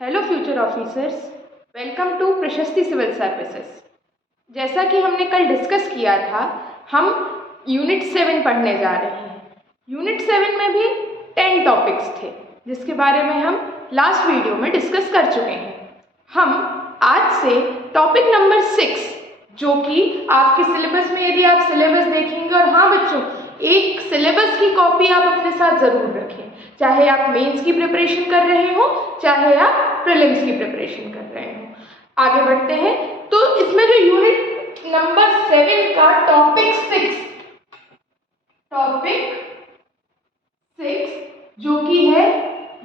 Hello future officers, welcome to Prashasti civil services. जैसा कि हमने कल डिस्कस किया था, हम यूनिट 7 पढ़ने जा रहे हैं। यूनिट 7 में भी 10 टॉपिक्स थे जिसके बारे में हम लास्ट वीडियो में डिस्कस कर चुके हैं। हम आज से टॉपिक नंबर 6, जो कि आपके सिलेबस में, यदि आप सिलेबस देखेंगे, और हाँ बच्चों, एक सिलेबस की कॉपी आप अपने साथ ज़रूर रखें, चाहे आप मेंस की प्रिपरेशन कर रहे हो, चाहे आप प्रीलिम्स की प्रिपरेशन कर रहे हो। आगे बढ़ते हैं। तो इसमें जो यूनिट नंबर 7 का टॉपिक 6 जो कि है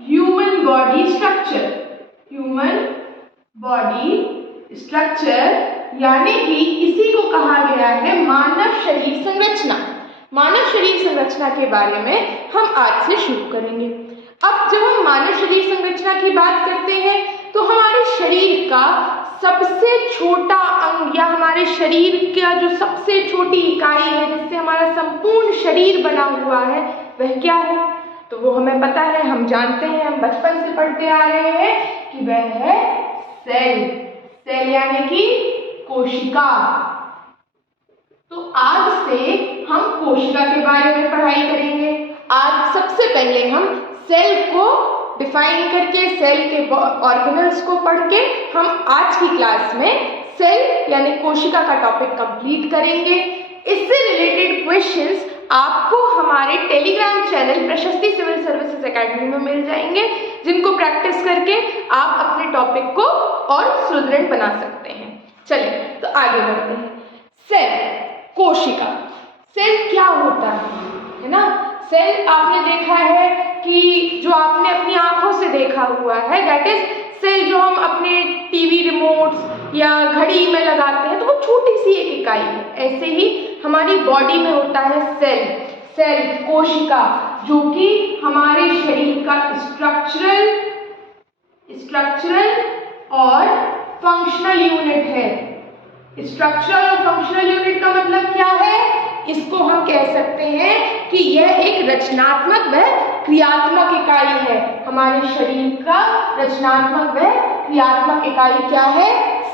ह्यूमन बॉडी स्ट्रक्चर, यानी कि इसी को कहा गया है मानव शरीर संरचना। मानव शरीर संरचना के बारे में हम आज से शुरू करेंगे। अब जब हम मानव शरीर संरचना की बात करते हैं तो हमारे शरीर का सबसे छोटा अंग या हमारे शरीर का जो सबसे छोटी इकाई है जिससे हमारा संपूर्ण शरीर बना हुआ है, वह क्या है? तो वो हमें पता है, हम जानते हैं, हम बचपन से पढ़ते आ रहे हैं कि वह है सेल यानी कि कोशिका। तो आज से हम कोशिका के बारे में पढ़ाई करेंगे। आज सबसे पहले हम सेल को डिफाइन करके, सेल के ऑर्गेनल्स को पढ़ के हम आज की क्लास में सेल यानी कोशिका का टॉपिक कंप्लीट करेंगे। इससे रिलेटेड क्वेश्चंस आपको हमारे टेलीग्राम चैनल प्रशस्ति सिविल सर्विसेज एकेडमी में मिल जाएंगे, जिनको प्रैक्टिस करके आप अपने टॉपिक को और सुदृढ़ बना सकते हैं। चलिए तो आगे बढ़ते हैं। सेल, कोशिका, सेल क्या होता है ना? सेल आपने देखा है कि जो आपने अपनी आंखों से देखा हुआ है, दैट इज सेल, जो हम अपने टीवी रिमोट्स या घड़ी में लगाते हैं, तो वो छोटी सी एक इकाई है। ऐसे ही हमारी बॉडी में होता है सेल, कोशिका, जो कि हमारे शरीर का स्ट्रक्चरल और फंक्शनल यूनिट है। स्ट्रक्चरल और फंक्शनल यूनिट का मतलब क्या है? इसको हम कह सकते हैं कि यह एक रचनात्मक व क्रियात्मक इकाई है। हमारे शरीर का रचनात्मक व क्रियात्मक इकाई क्या है?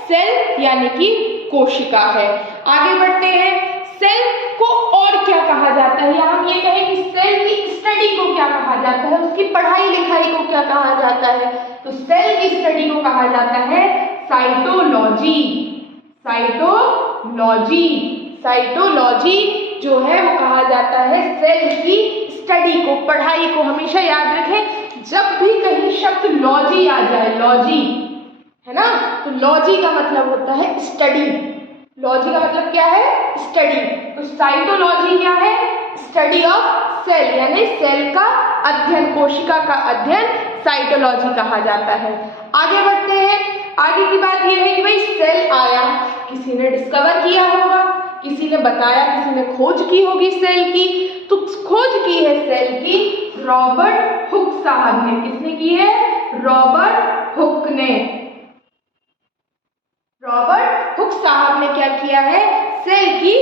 सेल यानी कि कोशिका है। आगे बढ़ते हैं। सेल को और क्या कहा जाता है, या हम ये कहें कि सेल की स्टडी को क्या कहा जाता है, उसकी पढ़ाई लिखाई को क्या कहा जाता है? तो सेल की स्टडी को कहा जाता है साइटोलॉजी जो है वो कहा जाता है सेल की स्टडी को, पढ़ाई को। हमेशा याद रखें, जब भी कहीं शब्द लॉजी आ जाए, लॉजी है ना, तो लॉजी का मतलब होता है स्टडी। लॉजी का मतलब क्या है? स्टडी। तो साइटोलॉजी क्या है? स्टडी ऑफ सेल, यानी सेल का अध्ययन, कोशिका का अध्ययन साइटोलॉजी कहा जाता है। आगे बढ़ते हैं। आगे की बात यह है कि भाई सेल आया, किसी ने डिस्कवर किया होगा, किसी ने बताया, किसी ने खोज की होगी सेल की। तो खोज की है सेल की रॉबर्ट हुक साहब ने। किसने की है? रॉबर्ट हुक ने। रॉबर्ट हुक साहब ने क्या किया है? सेल की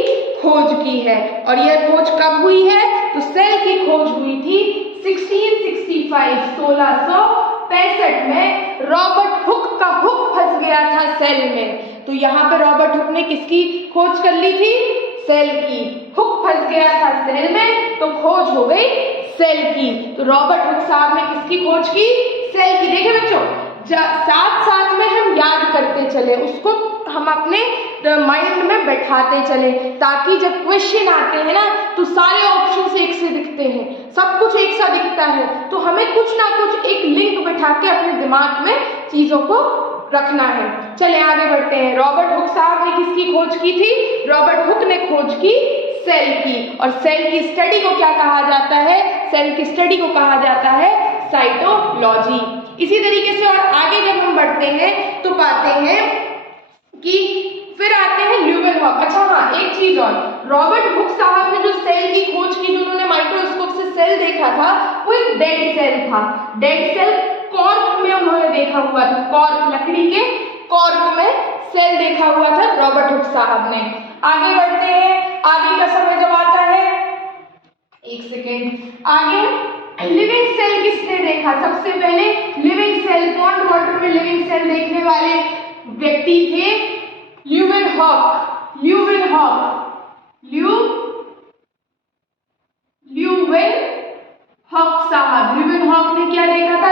खोज की है। और यह खोज कब हुई है? तो सेल की खोज हुई थी 1665 में। रॉबर्ट हुक का हुक फंस गया था सेल में, तो यहाँ पे रॉबर्ट हुक ने किसकी खोज कर ली थी? सेल की। हुक फंस गया था सेल में, तो खोज हो गई सेल की। तो रॉबर्ट हुक साहब ने किसकी खोज की? सेल की। देखिए बच्चों, साथ साथ में हम याद करते चले, उसको हम अपने माइंड में बैठाते चले, ताकि जब क्वेश्चन आते हैं ना, तो सारे ऑप्शन एक से दिखते हैं, सब कुछ एक सा दिखता है, तो हमें कुछ ना कुछ एक लिंक बैठा के अपने दिमाग में चीजों को रखना है। चले आगे बढ़ते हैं। रॉबर्ट हुक साहब ने किसकी खोज की थी? रॉबर्ट हुक ने खोज की सेल की। और सेल की स्टडी को क्या कहा जाता है? सेल की स्टडी को कहा जाता है साइटोलॉजी। इसी तरीके से और आगे जब हम बढ़ते हैं तो पाते हैं कि फिर आते हैं ल्यूवेनहॉक। अच्छा हाँ, एक चीज और, रॉबर्ट हुक साहब ने जो सेल की खोज की, जो उन्होंने माइक्रोस्कोप से सेल देखा था, वो एक डेड सेल था। डेड सेल कॉर्क में उन्होंने देखा हुआ था, कॉर्क, लकड़ी के कॉर्क में सेल देखा हुआ था रॉबर्ट हुक साहब ने। आगे बढ़ते हैं। आगे का समय जब आता है, एक सेकेंड, आगे लिविंग सेल किसने देखा? सबसे पहले लिविंग सेल पॉन्ड वाटर में सेल देखने वाले व्यक्ति थे ल्यूवेनहॉक। ल्यूवेनहॉक साहब। ल्यूवेनहॉक ने क्या देखा था?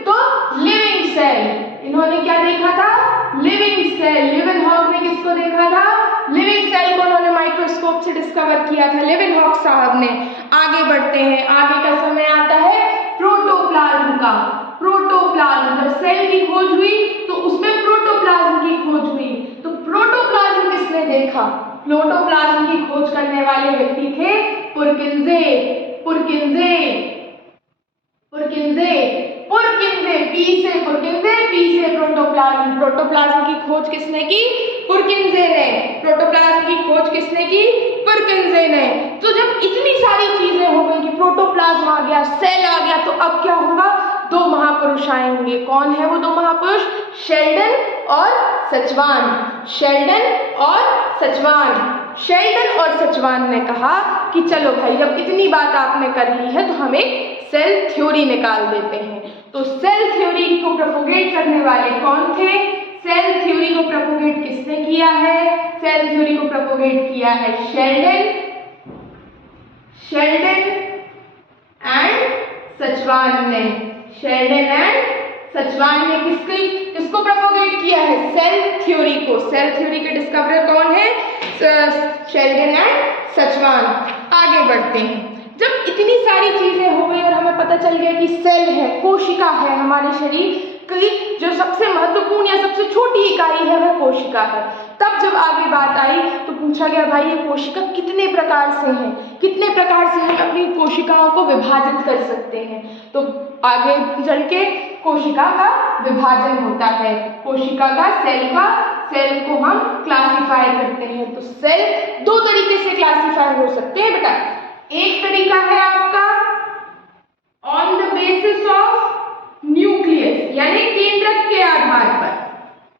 तो लिविंग सेल। इन्होंने क्या देखा था? Living cell. ल्यूवेनहॉक ने किसको देखा था? लिविंग सेल को उन्होंने माइक्रोस्कोप से डिस्कवर किया था, ल्यूवेनहॉक साहब ने। आगे बढ़ते हैं, आगे का समय आता है प्रोटोप्लाज्म का। प्रोटोप्लाज्म, जब सेल की खोज हुई तो उसमें प्रोटोप्लाज्म की खोज हुई। तो प्रोटोप्लाज्म किसने देखा? प्रोटोप्लाज्म की खोज करने वाले व्यक्ति थे पुरकिंजे। प्रोटोप्लाज्म। प्रोटोप्लाज्म की खोज किसने की? पुरकिंजे ने। प्रोटोप्लाज्म की खोज किसने की? पुरकिंजे ने। तो जब इतनी सारी चीजें हो गई कि प्रोटोप्लाज्म आ गया, सेल आ गया, तो अब क्या होगा? दो महापुरुष आएंगे। कौन है वो दो महापुरुष? शेल्डन और सचवान ने कहा कि चलो भाई, जब इतनी बात आपने कर ली है तो हम एक सेल थ्योरी निकाल देते हैं। तो सेल थ्योरी को प्रोपोगेट करने वाले कौन थे? सेल थ्योरी को प्रोपोगेट किसने किया है? सेल थ्योरी को प्रोपोगेट किया है शेल्डन एंड सचवान ने किसको प्रोपोगेट किया है? सेल थ्योरी को। सेल थ्योरी के डिस्कवरर कौन है? Schleiden and Schwann. आगे बढ़ते हैं। जब इतनी सारी चीजें हो गई और हमें पता चल गया कि सेल है, कोशिका है, हमारे शरीर की जो सबसे महत्वपूर्ण या सबसे छोटी इकाई है वह कोशिका है, तब जब आगे बात आई तो पूछा गया भाई ये कोशिका कितने प्रकार से है, कितने प्रकार से हम अपनी कोशिकाओं को विभाजित कर सकते हैं। तो आगे चल के कोशिका का विभाजन होता है, कोशिका का सेल को हम क्लासिफाई करते हैं। तो सेल दो तरीके से क्लासिफाई हो सकते हैं बेटा। एक तरीका है आपका on the basis of nucleus, यानी केंद्रक के आधार पर।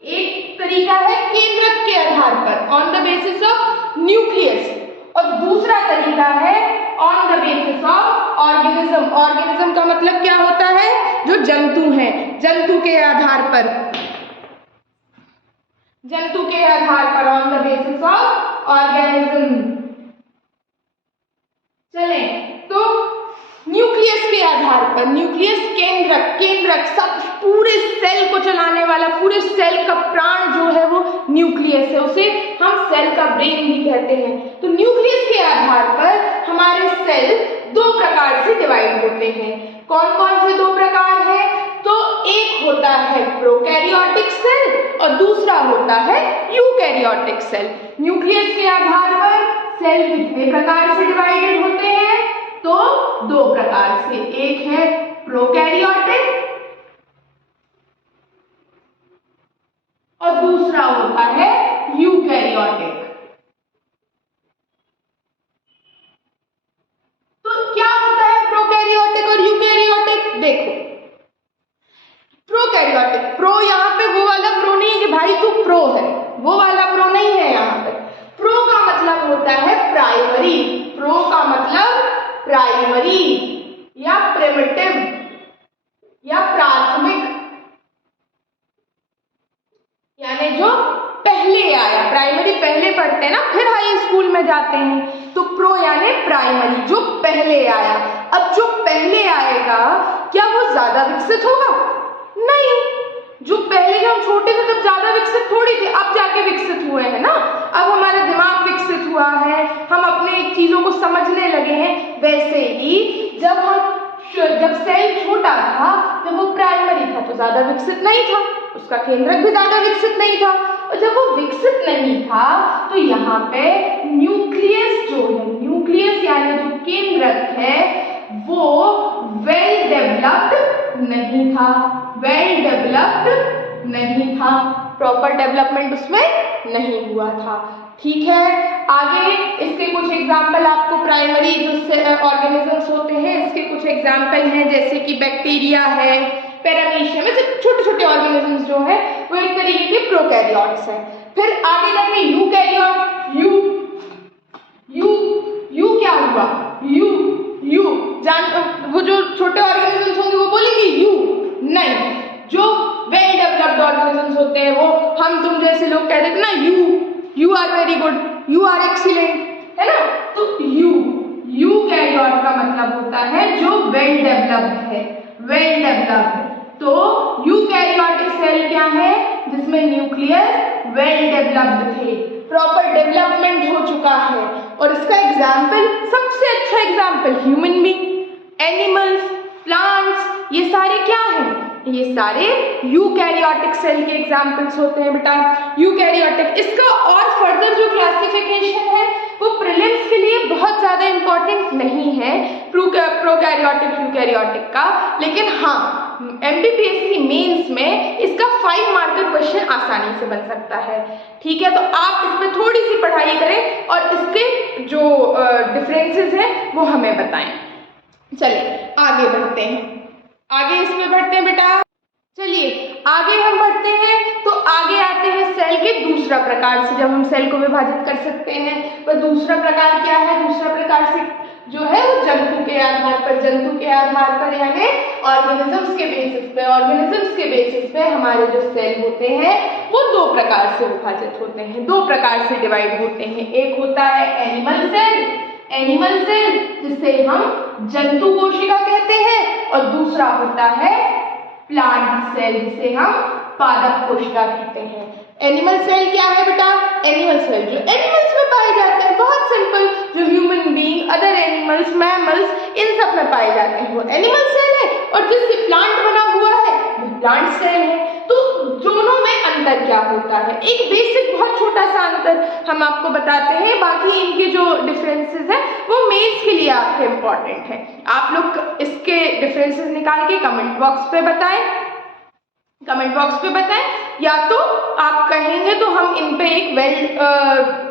एक तरीका है केंद्रक के आधार पर, on the basis of nucleus, और दूसरा तरीका है on the basis of organism. Organism का मतलब क्या होता है? जो जंतु हैं, जंतु के आधार पर, on the basis of organism. चले तो न्यूक्लियस के आधार पर, न्यूक्लियस केंद्रक सब पूरे सेल को चलाने वाला, पूरे सेल का प्राण जो है वो न्यूक्लियस है, उसे हम सेल का ब्रेन भी कहते हैं। तो न्यूक्लियस के आधार पर हमारे सेल दो प्रकार से डिवाइड होते हैं। कौन कौन से दो प्रकार है? तो एक होता है प्रोकैरियोटिक सेल और दूसरा होता है यूकैरियोटिक सेल। न्यूक्लियस के आधार पर सेल कितने प्रकार से डिवाइडेड होते हैं? तो दो प्रकार से, एक है प्रोकैरियोटिक और दूसरा होता है यूकैरियोटिक। तो क्या होता है प्रोकैरियोटिक और यूकैरियोटिक? देखो, प्रोकैरियोटिक, प्रो यहाँ पे वो वाला प्रो नहीं है कि भाई तू प्रो है, वो वाला प्रो नहीं है यहाँ पे। प्रो का मतलब होता है प्राइमरी, प्रो का मतलब प्राइमरी या प्रिमिटिव या प्राथमिक, यानी जो पहले आया। प्राइमरी पहले पढ़ते हैं ना, फिर हाई स्कूल में जाते हैं, तो प्रो यानी प्राइमरी, जो पहले आया। अब जो पहले आएगा क्या वो ज्यादा विकसित होगा? नहीं, जो पहले जब हम छोटे थे तब ज्यादा विकसित थोड़ी थे, अब जाके विकसित हुए हैं ना, अब हमारा दिमाग विकसित हुआ है, हम अपने चीजों को समझने लगे हैं। वैसे ही जब सेल छोटा था, जब वो प्राइमरी था तो ज्यादा विकसित नहीं था, उसका केंद्रक भी ज्यादा विकसित नहीं था, और जब वो विकसित नहीं था तो यहाँ पे न्यूक्लियस जो है, न्यूक्लियस यानी जो केंद्रक है, वो वेल डेवलप्ड नहीं था, प्रॉपर डेवलपमेंट उसमें नहीं हुआ था। ठीक है, आगे इसके कुछ एग्जाम्पल आपको, प्राइमरी जो ऑर्गेनिजम्स होते हैं इसके कुछ एग्जाम्पल हैं, जैसे कि बैक्टीरिया है, पैरामीशियम, ऐसे छोटे छोटे ऑर्गेनिजम्स जो है वो एक तरीके के प्रोकैरियोट्स हैं। फिर आगे जाके यूकैरियोट, यू क्या हुआ? यू वो जो छोटे ऑर्गेनिजम्स होंगे वो बोलेंगे यू नहीं, कह देते ना you are very good, you are excellent, है ना। तो यूकैरियोट का मतलब होता है जो वेल डेवलप्ड है, वेल डेवलप्ड। तो यूकैरियोटिक सेल क्या है, जिसमें न्यूक्लियस वेल डेवलप्ड थे, प्रॉपर डेवलपमेंट हो चुका है। और इसका एग्जाम्पल, सबसे अच्छा example human being, animals, plants, ये सारे क्या हैं, ये सारे यूकैरियोटिक सेल के एग्जाम्पल्स होते हैं बेटा। यूकैरियोटिक, इसका और फर्दर जो क्लासिफिकेशन है वो प्रीलिम्स के लिए बहुत ज़्यादा इंपॉर्टेंट नहीं है, प्रोकैरियोटिक यूकैरियोटिक का, लेकिन हाँ एमपीपीएससी मेंस में इसका 5 मार्कर क्वेश्चन आसानी से बन सकता है। ठीक है, तो आप इसमें थोड़ी सी पढ़ाई करें और इसके जो डिफरेंसेस हैं वो हमें बताएं। चलिए आगे बढ़ते हैं, आगे इसमें बढ़ते हैं बेटा। चलिए आगे हम बढ़ते हैं, तो आगे आते हैं सेल के दूसरा प्रकार से। जब हम सेल को विभाजित कर सकते हैं, वह दूसरा प्रकार क्या है, दूसरा प्रकार से जो है वो जंतु के आधार पर यानी ऑर्गेनिजम्स के बेसिस पे हमारे जो सेल होते हैं वो 2 प्रकार से विभाजित होते हैं, 2 प्रकार से डिवाइड होते हैं। एक होता है एनिमल सेल जिसे हम जंतु कोशिका कहते हैं, और दूसरा होता है प्लांट सेल जिसे हम पादप कोशिका कहते हैं। एनिमल सेल क्या है बेटा, एनिमल सेल जो एनिमल्स में पाए जाते हैं, बहुत सिंपल, जो human being, other animals, mammals, इन सब में पाए जाते हैं वो एनिमल सेल है, और जिससे प्लांट बना हुआ है वो प्लांट सेल है। तो दोनों में अंतर क्या होता है, एक बेसिक बहुत छोटा सा अंतर हम आपको बताते हैं, बाकी इनके जो डिफरेंसेस हैं वो मेंस के लिए आपके इम्पोर्टेंट है। आप लोग इसके डिफरेंसेस निकाल के कमेंट बॉक्स पे बताएं, या तो आप कहेंगे तो हम इन पे एक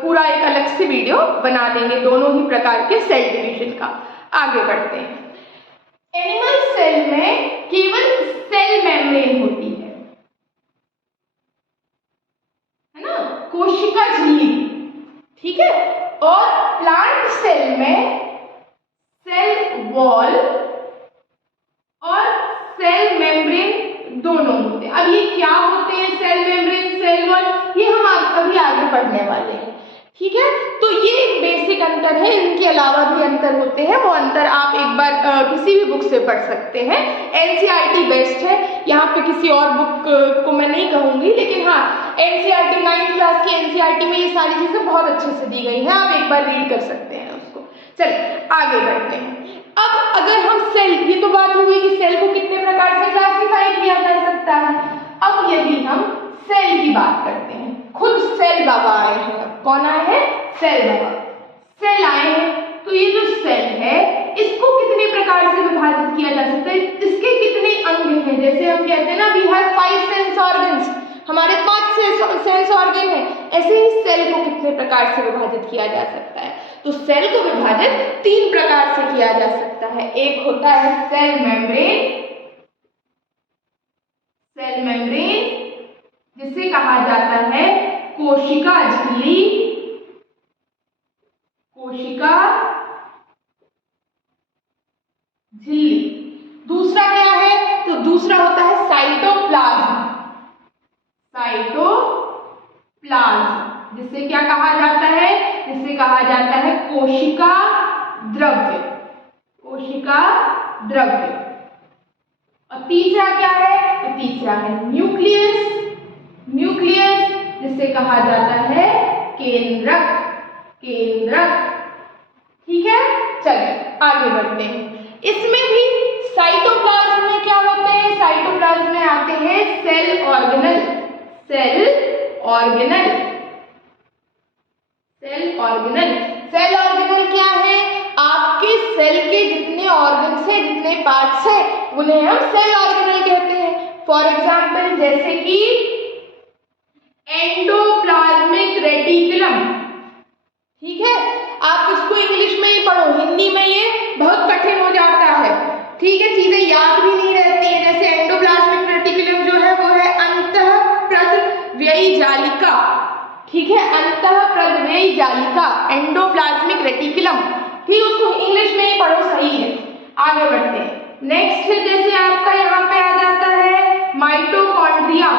पूरा एक अलग से वीडियो बना देंगे दोनों ही प्रकार के सेल डिवीजन का। आगे बढ़ते हैं। एनिमल सेल में केवल सेल मेम्ब्रेन होती है ना, कोशिका झिल्ली, ठीक है। और प्लांट सेल में सेल वॉल और सेल मेम्ब्रेन दोनों होते हैं। अब ये क्या होते हैं सेल मेम्ब्रेन, सेल वॉल, ये हम अभी आगे पढ़ने वाले हैं, ठीक है। तो ये एक बेसिक अंतर है, इनके अलावा भी अंतर होते हैं, वो अंतर आप एक बार किसी भी बुक से पढ़ सकते हैं। एनसीईआरटी बेस्ट है, यहाँ पे किसी और बुक को मैं नहीं कहूँगी, लेकिन हाँ एनसीईआरटी 9th क्लास की एनसीईआरटी में ये सारी चीज़ें बहुत अच्छे से दी गई हैं, आप एक बार रीड कर सकते हैं उसको। चलिए आगे बढ़ते हैं। अब अगर हम सेल, ये तो बात हो गई कि सेल को कितने प्रकार से क्लासिफाई किया जा सकता है। अब यदि हम सेल की बात करते हैं, खुद सेल बाबा आए हैं, कौन आए हैं, सेल बाबा, सेल आए हैं। तो ये जो सेल है इसको कितने प्रकार से विभाजित किया जा सकता है, इसके कितने अंग हैं। जैसे हम कहते हैं ना वी हैव 5 सेंस ऑर्गन्स, हमारे 5 सेंस ऑर्गन है, ऐसे ही सेल को कितने प्रकार से विभाजित किया जा सकता है। तो सेल को विभाजित 3 प्रकार से किया जा सकता है। एक होता है सेल मेम्ब्रेन जिसे कहा जाता है कोशिका झिल्ली, दूसरा क्या है, तो दूसरा होता है साइटोप्लाज्म, जिसे क्या कहा जाता है, जिसे कहा जाता है कोशिका द्रव्य। और तीसरा क्या है, तो तीसरा है न्यूक्लियस, जिसे कहा जाता है केंद्रक। ठीक है, चलिए आगे बढ़ते हैं। इसमें भी साइटोप्लाज्म में क्या होते हैं, साइटोप्लाज्म में आते हैं सेल ऑर्गेनल। सेल ऑर्गेनल क्या है, आपके सेल के जितने ऑर्गन्स हैं, जितने पार्ट्स हैं, उन्हें हम सेल ऑर्गेनल कहते हैं। फॉर एग्जाम्पल जैसे कि एंडोप्लाज्मिक रेटिकुलम, ठीक है। आप इसको इंग्लिश में ही पढ़ो, हिंदी में ये बहुत कठिन हो जाता है, ठीक है, चीजें याद भी नहीं रहती है। जैसे एंडोप्लाज्मिक रेटिकुलम जो है वो है अंतःप्रदव्ययी जालिका, ठीक है, अंतःप्रदव्ययी जालिका, एंडोप्लाज्मिक रेटिकुलम, ठीक, उसको इंग्लिश में ही पढ़ो, सही है। आगे बढ़ते हैं। नेक्स्ट जैसे आपका यहाँ पे आ जाता है माइटोकॉन्ड्रिया,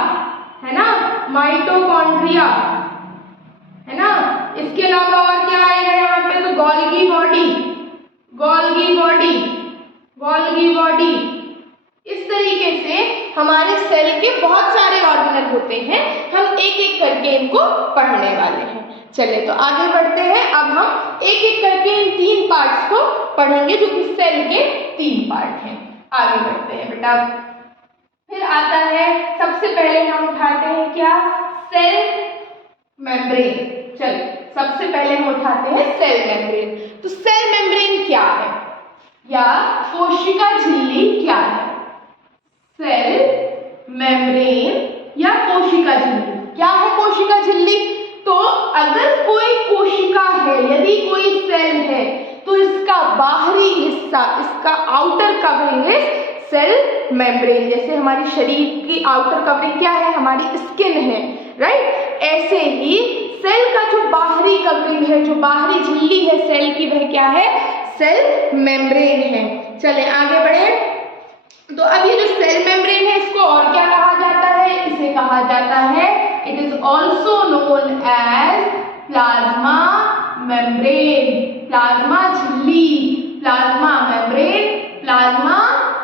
है ना, माइटोकॉन्ड्रिया दिया, है ना। इसके अलावा और क्या आएगा यहाँ पे, तो Golgi body, Golgi body, Golgi body. इस तरीके से हमारे सेल के बहुत सारे ऑर्गेनल होते हैं, हम एक एक करके इनको पढ़ने वाले हैं। चलिए तो आगे बढ़ते हैं। अब हम एक एक करके इन 3 पार्ट्स को पढ़ेंगे जो कि सेल के 3 पार्ट हैं। आगे बढ़ते हैं बेटा। फिर आता है, सबसे पहले हम उठाते हैं क्या, सेल मेम्ब्रेन। चलिए सबसे पहले हम उठाते हैं सेल मेम्ब्रेन। तो सेल मेम्ब्रेन क्या है या कोशिका झिल्ली क्या है? सेल मेम्ब्रेन या कोशिका झिल्ली क्या है? कोशिका झिल्ली। तो अगर कोई कोशिका है, यदि कोई सेल है, तो इसका बाहरी हिस्सा, इसका आउटर कवरिंग है सेल मेम्ब्रेन। जैसे हमारी शरीर की आउटर कवरिंग क्या है, हमारी स्किन है, राइट। ऐसे ही सेल का जो बाहरी कवरिंग है, जो बाहरी झिल्ली है सेल की, वह क्या है, सेल मेम्ब्रेन है। चले आगे बढ़े। तो अब ये जो सेल मेम्ब्रेन है, इसको और क्या कहा जाता है? इसे कहा जाता है, it is also known as plasma membrane, plasma झिल्ली, प्लाज्मा मेम्ब्रेन, प्लाज्मा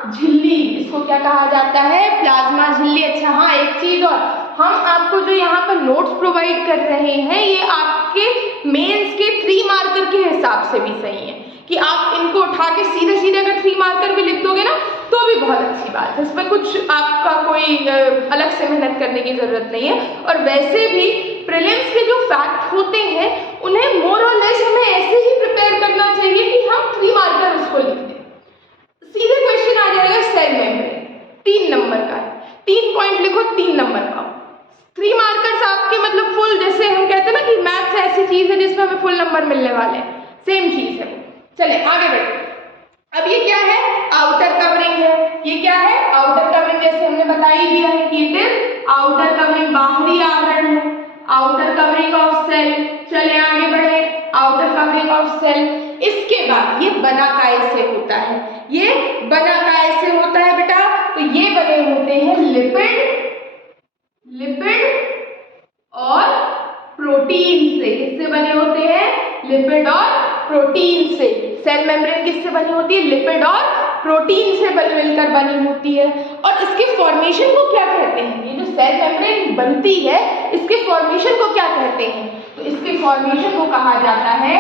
झिल्ली। इसको क्या कहा जाता है? प्लाज्मा झिल्ली। अच्छा हाँ, एक चीज और, हम आपको जो यहाँ पर नोट्स प्रोवाइड कर रहे हैं, ये आपके मेंस के 3 मार्कर के हिसाब से भी सही है कि आप इनको उठा के सीधे सीधे अगर 3 मार्कर भी लिख दोगे ना तो भी बहुत अच्छी बात है। इसमें कुछ आपका कोई अलग से मेहनत करने की जरूरत नहीं है। और वैसे भी प्रीलिम्स के जो फैक्ट होते हैं उन्हें मोर और लेस हमें ऐसे ही प्रिपेयर करना चाहिए कि हम 3 मार्कर उसको लिख दें। सीधे क्वेश्चन आ जाएगा सेल मेम्ब्रेन, 3 नंबर का है, 3 पॉइंट लिखो, 3 नंबर का। 3 मार्कर्स आपके मतलब फुल, जैसे हम कहते हैं ना कि मैथ्स ऐसी चीज है जिसमें हमें फुल नंबर मिलने वाले हैं, सेम चीज है वो। चले आगे बढ़ते। अब ये क्या है? आउटर कवरिंग है। ये क्या है? Outer covering. जैसे हमने बता ही दिया है कि इट इज आउटर कवरिंग, बाहरी आवरण है, आउटर कवरिंग ऑफ सेल। चले आगे बढ़े, आउटर कवरिंग ऑफ सेल। इसके बाद ये बना काय से होता है, ये बना काय से होता है बेटा। तो ये बने होते हैं लिपिड, लिपिड और प्रोटीन से। किससे बने होते हैं? लिपिड और प्रोटीन से। सेल मेम्ब्रेन किससे बनी होती है? लिपिड और प्रोटीन से मिलकर बनी होती है। और इसके फॉर्मेशन को क्या कहते हैं? ये जो सेल मेम्ब्रेन बनती है, इसके फॉर्मेशन को क्या कहते हैं? तो इसके फॉर्मेशन को कहा जाता है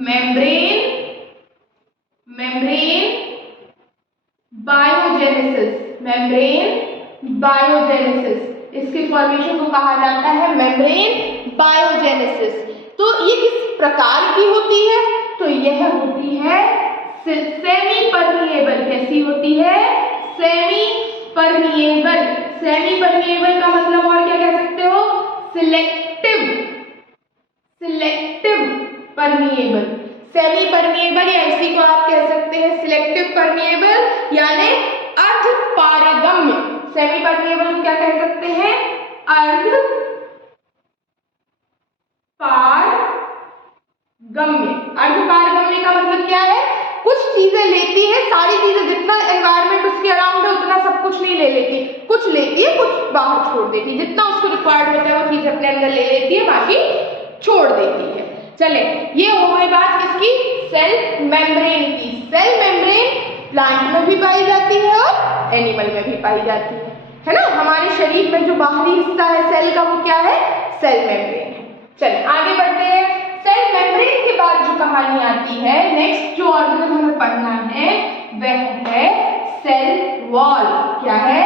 membrane, membrane biogenesis, membrane biogenesis. इसके फॉर्मेशन को कहा जाता है मेम्ब्रेन बायोजेनेसिस। तो ये किस प्रकार की होती है? तो यह होती है सेमी परमिएबल। कैसी होती है? Semi permeable. सेमी परमिएबल का मतलब और क्या कह सकते हो? Selective, selective permeable. Semi permeable या इसी को आप कह सकते हैं सिलेक्टिव परमिएबल यानी अर्धपारगम्य। सेमी परमिएबल को क्या कह सकते हैं? अर्धपारगम्य। अर्धपारगम्य का मतलब क्या है? कुछ चीजें लेती है, सारी चीजें, जितना एनवायरनमेंट उसके अराउंड है उतना सब कुछ नहीं ले लेती, कुछ लेती है, कुछ बाहर छोड़ देती है। जितना उसको रिक्वायर्ड होता है वो चीज अपने अंदर ले लेती है, बाकी छोड़ देती है। चले, ये हो गई बात किसकी? सेल मेम्ब्रेन की। सेल मेम्ब्रेन प्लांट में भी पाई जाती है और एनिमल में भी पाई जाती है ना। हमारे शरीर में जो बाहरी हिस्सा है सेल का वो क्या है? सेल मेम्ब्रेन है। चलिए आगे बढ़ते हैं। सेल मेम्ब्रेन के बाद जो कहानी आती है, नेक्स्ट जो ऑर्गेनल हमें पढ़ना है वह है सेल वॉल। क्या है?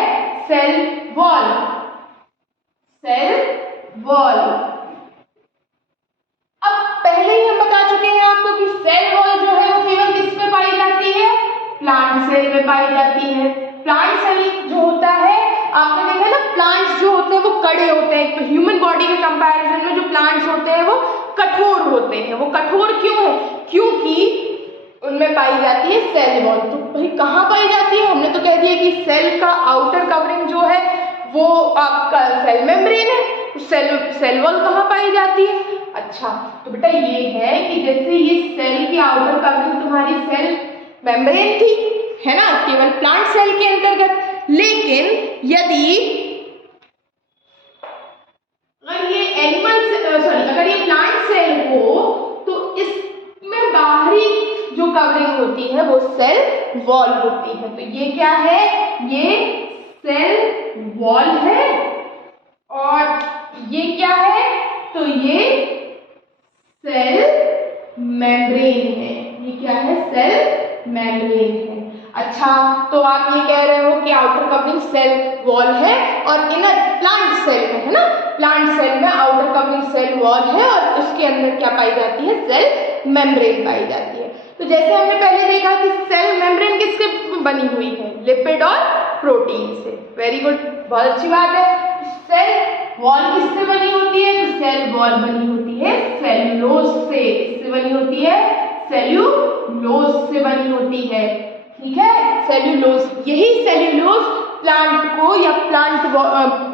Cell wall, cell wall. अब पहले ही हम बता चुके हैं आपको कि सेल वॉल जो है वो केवल किस में पाई जाती है? प्लांट सेल में पाई जाती है। प्लांट सेल जो होता है, आपने देखा है ना, प्लांट्स जो होते हैं वो कड़े होते हैं। तो ह्यूमन बॉडी के कंपैरिजन में जो प्लांट्स होते हैं वो कठोर होते हैं। वो कठोर क्यों है? क्योंकि उनमें पाई जाती है सेल वॉल। तो भाई कहाँ पाई जाती है? हमने तो कह दिया कि सेल का आउटर कवरिंग जो है वो आपका सेल मेम्ब्रेन है। सेल वॉल कहाँ पाई जाती है? अच्छा, तो बेटा ये है कि जैसे ये सेल की आउटर कवरिंग तुम्हारी सेल मेम्ब्रेन थी, है ना, केवल प्लांट सेल के अंतर्गत। लेकिन यदि सेल वॉल होती है। तो ये क्या है, ये सेल वॉल है, और ये क्या है, तो ये सेल मेम्ब्रेन है। ये क्या है, सेल मेम्ब्रेन है। अच्छा, तो आप ये कह रहे हो कि आउटर कवरिंग सेल वॉल है और इनर प्लांट सेल में, है ना, प्लांट सेल में आउटर कवरिंग सेल वॉल है और उसके अंदर क्या पाई जाती है, सेल मेम्ब्रेन पाई जाती है। तो जैसे हमने पहले देखा कि सेल मेम्ब्रेन किससे बनी हुई है, लिपिड और प्रोटीन से। वेरी गुड, बहुत अच्छी बात है। सेल वॉल किससे बनी होती है, तो सेल वॉल बनी होती है सेल्यूलोज से। किससे बनी होती है, सेल्यूलोज से बनी होती है। ठीक है, सेल्यूलोज, यही सेल्यूलोज प्लांट को या प्लांट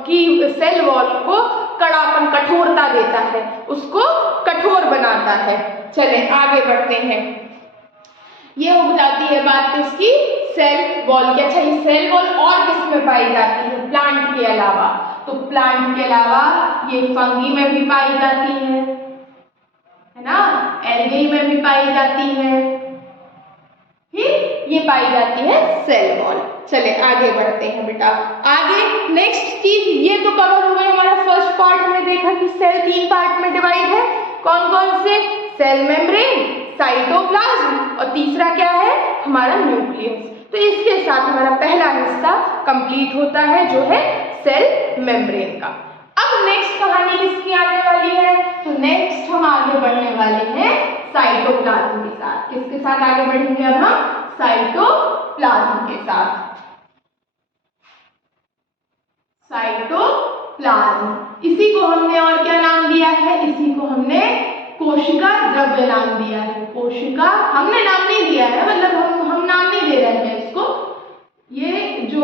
की सेल वॉल को कड़ापन, कठोरता देता है, उसको कठोर बनाता है। चलें आगे बढ़ते हैं। ये हो जाती है बात किसकी, सेल वॉल की। अच्छा, ये सेल वॉल और किस में पाई जाती है, प्लांट के अलावा? तो प्लांट के अलावा ये फंगी में भी पाई जाती है ना, एल्गी में भी पाई जाती है, ये पाई जाती है सेल वॉल। चले आगे बढ़ते हैं बेटा। आगे नेक्स्ट चीज, ये तो कवर हो गई हमारा फर्स्ट पार्ट। हमने देखा कि सेल 3 पार्ट में डिवाइड है, कौन कौन से, सेल मेम्ब्रेन, साइटोप्लाज्म और तीसरा क्या है हमारा न्यूक्लियस। तो इसके साथ हमारा पहला हिस्सा कंप्लीट होता है जो है सेल मेम्ब्रेन का। अब नेक्स्ट कहानी किसकी आने वाली है, तो नेक्स्ट हम आगे बढ़ने वाले हैं साइटोप्लाज्म के साथ। किसके साथ आगे बढ़ेंगे अब हम, साइटोप्लाज्म के साथ। साइटोप्लाज्म, इसी को हमने और क्या नाम दिया है, इसी को हमने कोशिका द्रव्य नाम दिया है। कोशिका हमने नाम नहीं दिया है, मतलब हम नाम नहीं दे रहे हैं इसको, ये जो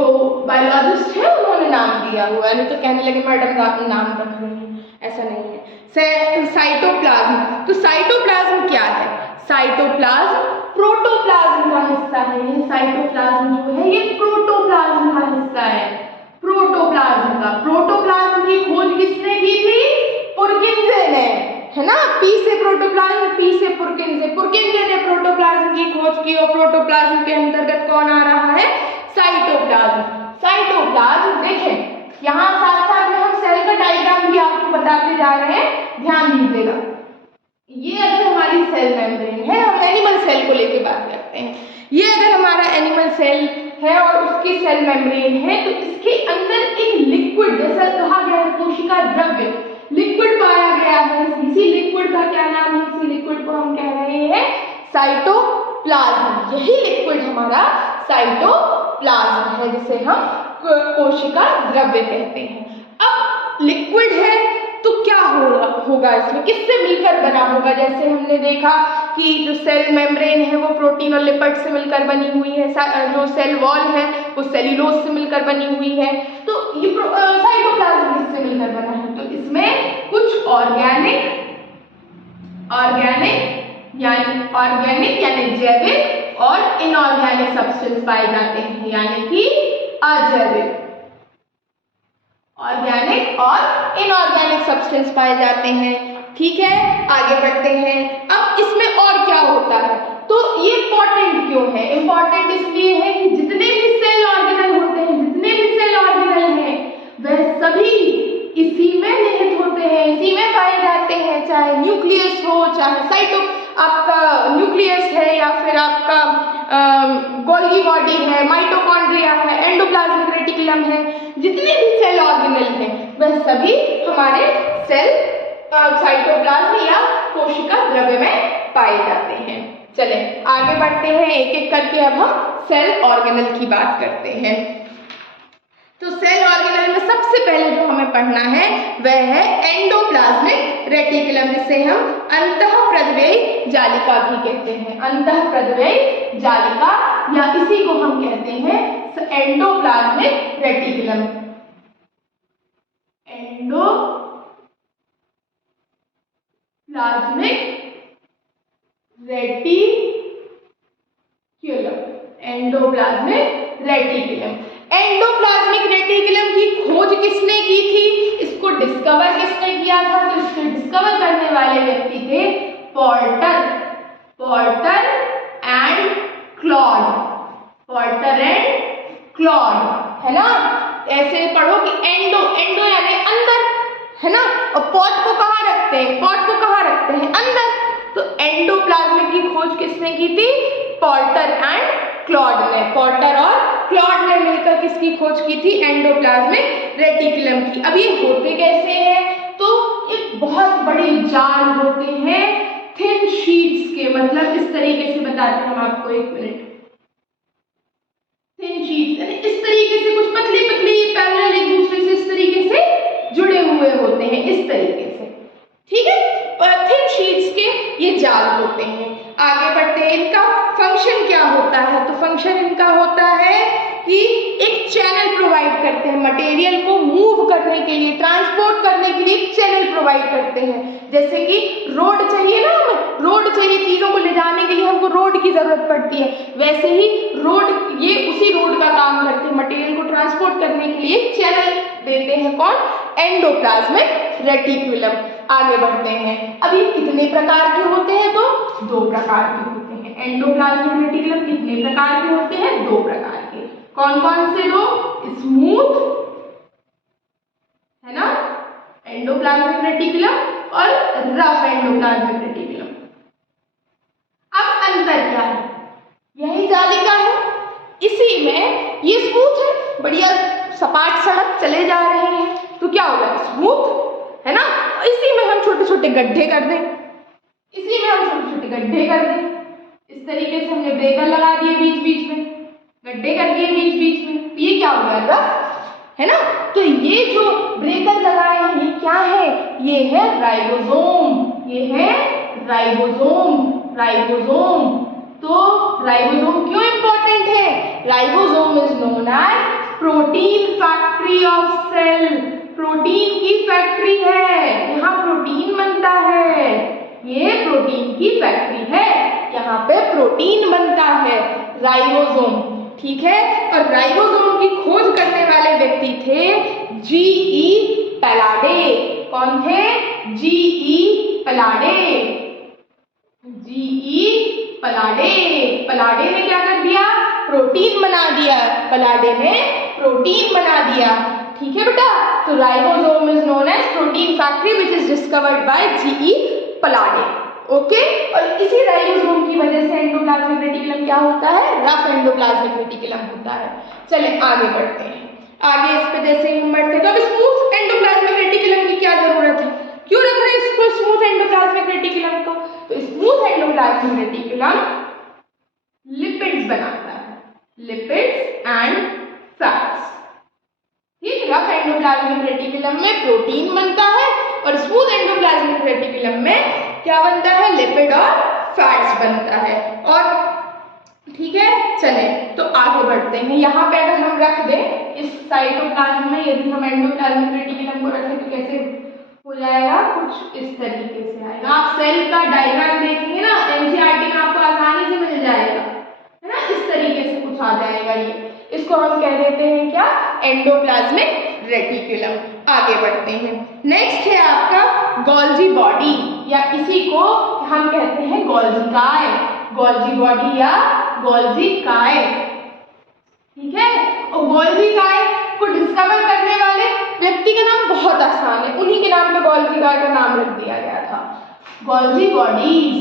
बायोलॉजिस्ट है उन्होंने नाम दिया हुआ है, नहीं तो कहने लगे मैडम नाम रख रही है, ऐसा नहीं है। साइटोप्लाज्म, तो साइटोप्लाज्म क्या है, साइटोप्लाज्म प्रोटोप्लाज्म का हिस्सा है। ये साइटोप्लाज्म जो है ये प्रोटोप्लाज्म का हिस्सा है, प्रोटोप्लाज्म का। प्रोटोप्लाज्म की खोज किसने की थी, पुरकिंजे ने, है ना, पी से प्रोटोप्लाज्म, पी से पुरकिंजे। पुरकिंजे ने प्रोटोप्लाज्म की खोज की और प्रोटोप्लाज्म के अंतर्गत कौन आ रहा है, साइटोप्लाज्म। साइटोप्लाज्म देखें यहाँ साथ साथ में हम सेल का डायग्राम भी आपको बताते जा रहे हैं, ध्यान दीजिएगा। ये अगर हमारी सेल मेम्ब्रेन है, हम एनिमल सेल को लेकर बात करते हैं, ये अगर हमारा एनिमल सेल है और उसकी सेल मेम्ब्रेन है, तो इसके अंदर एक लिक्विड, जैसा कहा गया है कोशिका द्रव्य, लिक्विड पाया गया है। इसी लिक्विड का क्या नाम है, इसी लिक्विड को हम कह रहे हैं साइटोप्लाज्म। यही लिक्विड हमारा साइटोप्लाज्म है, जिसे हम कोशिका द्रव्य कहते हैं। अब लिक्विड है तो क्या होगा इसमें, किससे मिलकर बना होगा, जैसे हमने देखा कि जो सेल मेम्ब्रेन है वो प्रोटीन और लिपिड से मिलकर बनी हुई है, जो सेल वॉल है वो सेल्यूलोज से मिलकर बनी हुई है। तो ये साइटोप्लाज्म किससे मिलकर बना है, तो इसमें कुछ ऑर्गेनिक यानी जैविक और इनऑर्गेनिक सब्सटेंस पाए जाते हैं, यानी कि अजैविक, ऑर्गेनिक और इनऑर्गेनिक सब्सटेंस पाए जाते हैं। ठीक है, आगे बढ़ते हैं। अब इसमें और क्या होता है, तो ये इंपॉर्टेंट क्यों है, इंपॉर्टेंट इसलिए है कि जितने भी सेल ऑर्गेनल होते हैं, जितने भी सेल ऑर्गेनल हैं, वह सभी इसी में निहित होते हैं, इसी में पाए जाते हैं, चाहे न्यूक्लियस हो, चाहे आपका न्यूक्लियस है, या फिर आपका गोल्गी बॉडी है, माइटोकॉन्ड्रिया है, एंडोप्लाज्मिक रेटिकुलम है, जितने भी सेल ऑर्गेनल हैं वह सभी हमारे सेल साइटोप्लाज्म या कोशिका द्रव्य में पाए जाते हैं। चले आगे बढ़ते हैं, एक एक करके अब हम सेल ऑर्गेनल की बात करते हैं। तो सेल ऑर्गेनल में सबसे पहले जो हमें पढ़ना है वह है एंडोप्लाज्मिक रेटिकुलम, जिसे हम अंतःप्रद्रव्ययी जालिका भी कहते हैं, अंतःप्रद्रव्ययी जालिका, या इसी को हम कहते हैं endoplasmic reticulum. Endoplasmic reticulum, endoplasmic reticulum. Endoplasmic reticulum की खोज किसने की थी, इसको डिस्कवर किसने किया था, तो इसको डिस्कवर करने वाले व्यक्ति थे porter and Claude, porter and Claude, है ना। ऐसे पढ़ो कि एंडो, एंडो यानी अंदर, है ना। और पॉट को कहाँ रखते हैं, पॉट को कहाँ रखते हैं, अंदर। तो एंडोप्लाज्म की खोज किसने की थी, पोर्टर एंड क्लॉड ने। पोर्टर और क्लॉड ने मिलकर किसकी खोज की थी, एंडोप्लाज्मिक रेटिकुलम की। अब ये होते कैसे हैं, तो एक बहुत बड़े जाल होते हैं थिन शीट्स के, मतलब इस तरीके से बताते हैं हम आपको, एक मिनट। थिन शीट्स यानी इस तरीके से कुछ पतली पतली पैरेलल एक दूसरे से इस तरीके से जुड़े हुए होते हैं, इस तरीके से, ठीक है। थिन शीट्स के ये जाल होते हैं। आगे बढ़ते हैं, इनका फंक्शन क्या होता है, तो फंक्शन इनका होता है कि एक चैनल प्रोवाइड करते हैं, मटेरियल को मूव करने के लिए, ट्रांसपोर्ट करने के लिए एक चैनल प्रोवाइड करते हैं। जैसे कि रोड चाहिए ना, हमें रोड चाहिए, चीजों को ले जाने के लिए हमको रोड की जरूरत पड़ती है, वैसे ही रोड, ये उसी रोड का काम करते हैं, मटेरियल को ट्रांसपोर्ट करने के लिए एक चैनल देते हैं, कौन, एंडोप्लाज्मिक रेटिकुलम। आगे बढ़ते हैं, अब ये कितने प्रकार के होते हैं, तो 2 प्रकार के होते हैं। एंडोप्लाज्मिक रेटिकुलम कितने प्रकार के होते हैं, 2 प्रकार के। कौन कौन से 2, स्मूथ, है ना, एंडोप्लाज्मिक रेटिकुलम, और रफ एंडोप्लाज्मिक रेटिकुलम। अब अंतर क्या है, यही जालिका है, इसी में ये स्मूथ है, बढ़िया सपाट सड़क चले जा रहे हैं, तो क्या होगा, स्मूथ, है ना। इसी में हम छोटे छोटे गड्ढे कर दें, इसी में हम छोटे छोटे गड्ढे कर दें, इस तरीके से हमने ब्रेकर लगा दिए, बीच बीच में गड्ढे कर दिए, बीच बीच में, तो ये क्या हो गया, रफ, है ना। तो ये जो ब्रेकर लगाए हैं, ये क्या है, ये है राइबोसोम, ये है राइबोसोम, राइबोसोम। तो राइबोसोम क्यों इंपॉर्टेंट है, ribosome is known as protein factory of cell, protein की फैक्ट्री है, यहाँ प्रोटीन बनता है, ये प्रोटीन की फैक्ट्री है, यहाँ पे प्रोटीन बनता है, राइबोसोम, ठीक है। और राइबोसोम की खोज करने वाले व्यक्ति थे जी.ई. पैलाडे। कौन थे, जी.ई. पैलाडे, जी.ई. पैलाडे। पैलाडे ने क्या कर दिया, प्रोटीन बना दिया, पैलाडे ने प्रोटीन बना दिया, ठीक है बेटा। तो ribosome is known as protein factory which is discovered by G E. Palade, okay. और इसी राइबोसोम की वजह से एंडोप्लाज्मिक रेटिकुलम क्या होता है, रफ एंडोप्लाज्मिक रेटिकुलम होता है। चलिए आगे बढ़ते हैं, आगे इस पे जैसे हम बढ़ते हैं, तो अब स्मूथ एंडोप्लाज्मिक रेटिकुलम की क्या जरूरत है, क्यों रख रहे हैं इसको स्मूथ एंडोप्लाज्मिक रेटिकुलम को, तो स्मूथ एंडोप्लाज्मिक रेटिकुलम लिपिड्स बनाता है, लिपिड्स एंड फैट्स, ठीक। रफ एंडोप्लाज्मिक रेटिकुलम में प्रोटीन बनता है और स्मूथ एंडोप्लाज्मिक रेटिकुलम में क्या बनता है, लिपिड और फैट्स बनता है, और ठीक है। चले तो आगे बढ़ते हैं, यहाँ पे अगर हम रख दें इस साइटोप्लाज्म में, यदि हम एंडोप्लाज्मिक रेटिकुलम को रखें तो कैसे हो जाएगा, कुछ इस तरीके से आएगा। आप सेल का डायग्राम देखेंगे ना, एनसीईआरटी में आपको आसानी से मिल जाएगा, है ना, इस तरीके से कुछ आ जाएगा। ये इसको हम कह देते हैं क्या, एंडोप्लाज्मिक रेटिकुलम। आगे बढ़ते हैं, नेक्स्ट है आपका गोल्जी बॉडी, या इसी को हम कहते हैं गोल्जिकाय, गोल्जी बॉडी या गोल्जिकाय, ठीक है। और गोल्जिकाय को डिस्कवर करने वाले व्यक्ति का नाम बहुत आसान है, उन्हीं के नाम पे गोल्जिकाय का नाम रख दिया गया था, गोल्जी बॉडीज,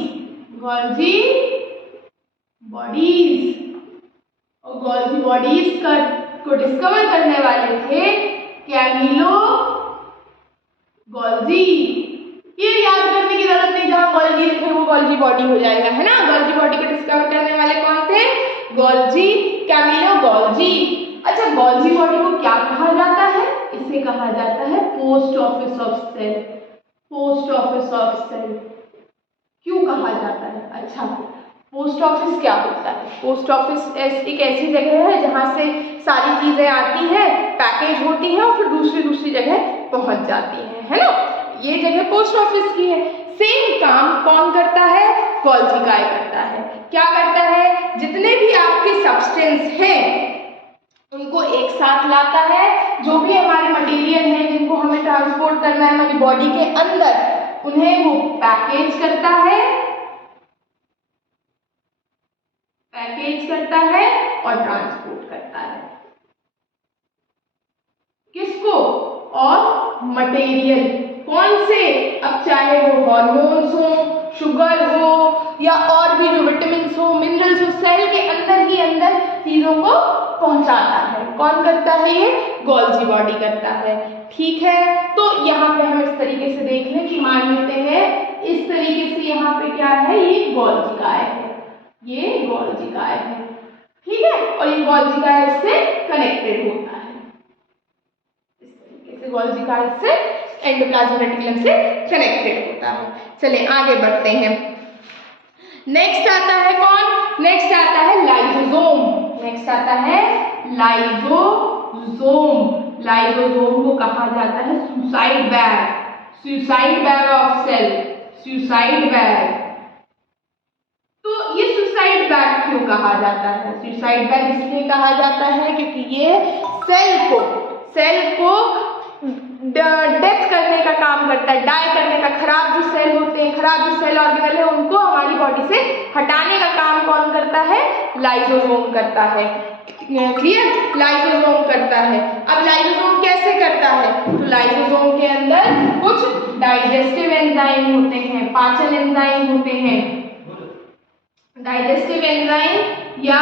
गोल्जी बॉडीज। और गोल्जी बॉडीज को डिस्कवर करने वाले थे कैमिलो गोल्जी। ये याद करने की जरूरत नहीं, जहां गोल्जी लिखे वो गोल्जी बॉडी हो जाएगा, है ना। गोल्जी बॉडी को डिस्कवर करने वाले कौन थे, गोल्जी, कैमिलो गोल्जी। अच्छा, गोल्जी बॉडी को क्या कहा जाता है, इसे कहा जाता है post office of cell, post office of cell. क्यों कहा जाता है, अच्छा, पोस्ट ऑफिस क्या होता है, पोस्ट ऑफिस एक ऐसी जगह है जहां से सारी चीजें आती हैं, पैकेज होती हैं और फिर दूसरी जगह पहुंच जाती हैं, है ना। ये जगह पोस्ट ऑफिस की है। सेम काम कौन करता है, गोल्जिकाय करता है। क्या करता है, जितने भी आपके सब्सटेंस हैं उनको एक साथ लाता है, जो भी हमारे मटेरियल हैं जिनको हमें ट्रांसपोर्ट करना है हमारी बॉडी के अंदर, उन्हें वो पैकेज करता है, पैकेज करता और ट्रांसपोर्ट करता है। किसको? और मटेरियल। कौन से? अब चाहे वो हॉर्मोन्स हो, शुगर हो, या और भी जो विटामिन्स हो, मिनरल्स हो, सेल के अंदर ही अंदर चीजों को पहुंचाता है। कौन करता है? ये गोल्जी बॉडी करता है। ठीक है, तो यहाँ पे हम इस तरीके से देख लें कि मान लेते हैं इस तरीके से यहाँ पे क्या है, ये गोल्जिकाय है, ये गोल्जिकाय है। ठीक है, और ये गोल्जिकाय इससे कनेक्टेड होता है, इस तरीके से गोल्जिकाय से एंडोप्लाज्मिक रेटिकुलम से कनेक्टेड होता है। चलिए आगे बढ़ते हैं। नेक्स्ट आता है कौन? नेक्स्ट आता है लाइसोसोम। नेक्स्ट आता है लाइसोसोम। लाइसोसोम को कहा जाता है suicide bag, suicide bag of cell, suicide bag. तो ये सुसाइड बैग क्यों कहा जाता है? सुसाइड बैग इसलिए कहा जाता है क्योंकि ये सेल को डेथ करने का काम करता है, डाई करने का। खराब जो सेल होते हैं, खराब जो सेल ऑर्गेनल है, उनको हमारी बॉडी से हटाने का काम कौन करता है? लाइसोसोम करता है। क्लियर? लाइसोसोम करता है। अब लाइसोसोम कैसे करता है? तो लाइसोसोम के अंदर कुछ डाइजेस्टिव एंजाइम होते हैं, पाचन एंजाइम होते हैं। डाइजेस्टिव एंजाइम या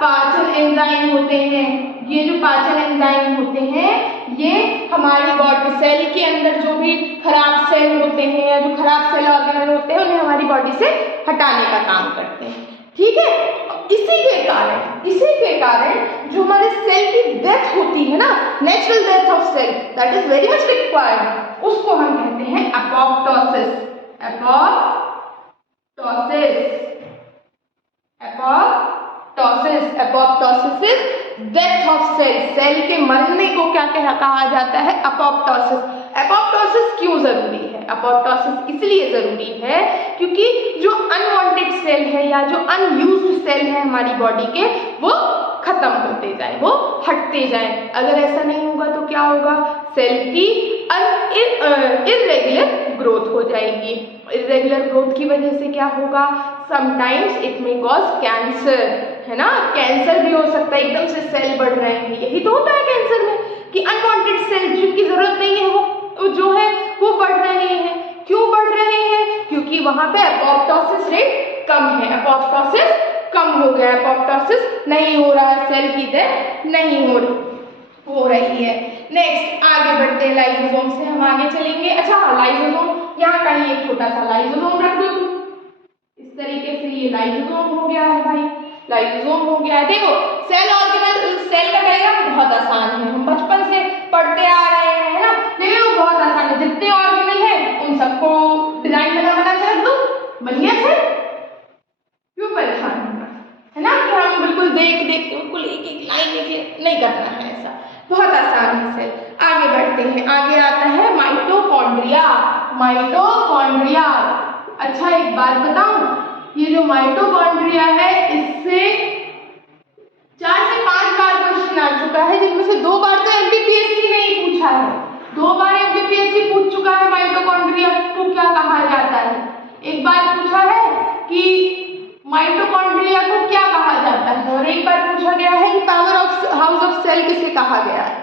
पाचन एंजाइम होते हैं। ये जो पाचन एंजाइम होते हैं, ये हमारी बॉडी सेल के अंदर जो भी खराब सेल होते हैं या जो खराब सेल ऑर्गेनल होते हैं, उन्हें हमारी बॉडी से हटाने का काम करते हैं। ठीक है, इसी के कारण जो हमारे सेल की डेथ होती है ना, natural death of cell, that is very much required, उसको हम कहते हैं apoptosis. Apoptosis is death of cell. Cell के मरने को क्या कहा जाता है? एपोप्टोसिस। एपोप्टोसिस क्यों जरूरी है? एपोप्टोसिस इसलिए जरूरी है क्योंकि जो अनवांटेड सेल है या जो अनयूज्ड सेल है हमारी बॉडी के, वो खत्म होते जाए, वो हटते जाए। अगर ऐसा नहीं होगा तो क्या होगा? सेल की इरेगुलर ग्रोथ हो जाएगी। इरेगुलर ग्रोथ की वजह से क्या होगा? Sometimes it may cause cancer, है ना? कैंसर भी हो सकता है, एकदम से सेल बढ़ रहे हैं। यही तो होता है कैंसर में कि अनवांटेड सेल जिनकी जरूरत नहीं है वो जो है वो बढ़ रहे हैं। क्यों बढ़ रहे हैं? क्योंकि वहां पे एपोप्टोसिस रेट कम है, एपोप्टोसिस कम हो गया, एपोप्टोसिस नहीं हो रहा है, सेल की डेथ नहीं हो रही है। नेक्स्ट आगे बढ़ते हैं, लाइसोसोम से हम आगे चलेंगे। अच्छा, लाइसोसोम यहाँ कहीं एक छोटा सा लाइसोसोम रख दो तुम, इस तरीके से ये लाइसोसोम हो गया है भाई, लाइसोसोम हो गया है। देखो सेल ऑर्गेनल, सेल का डायग्राम बहुत आसान है, हम बचपन से पढ़ते आ रहे हैं, है ना? लेकिन वो बहुत आसान है। जितने ऑर्गेनल हैं उन सबको डिजाइन बना के रख दो बढ़िया से, क्यों परेशान होना, है ना? कि हम बिल्कुल देख के बिल्कुल एक लाइन नहीं करना है, ऐसा बहुत आसान है सेल। आगे बढ़ते हैं, आगे आता है माइटोकॉन्ड्रिया। माइटोकॉन्ड्रिया, अच्छा एक बात बताऊं, ये जो माइटोकॉन्ड्रिया है इससे 4 से 5 बार क्वेश्चन आ चुका है, जिनमें से 2 बार तो एमपीपीएससी ने ही पूछा है। 2 बार एमपीपीएससी पूछ चुका है माइटोकॉन्ड्रिया को क्या कहा जाता है। एक बार पूछा है कि माइटोकॉन्ड्रिया को क्या कहा जाता है, और एक बार पूछा गया है कि power of house of cell किसे कहा गया है।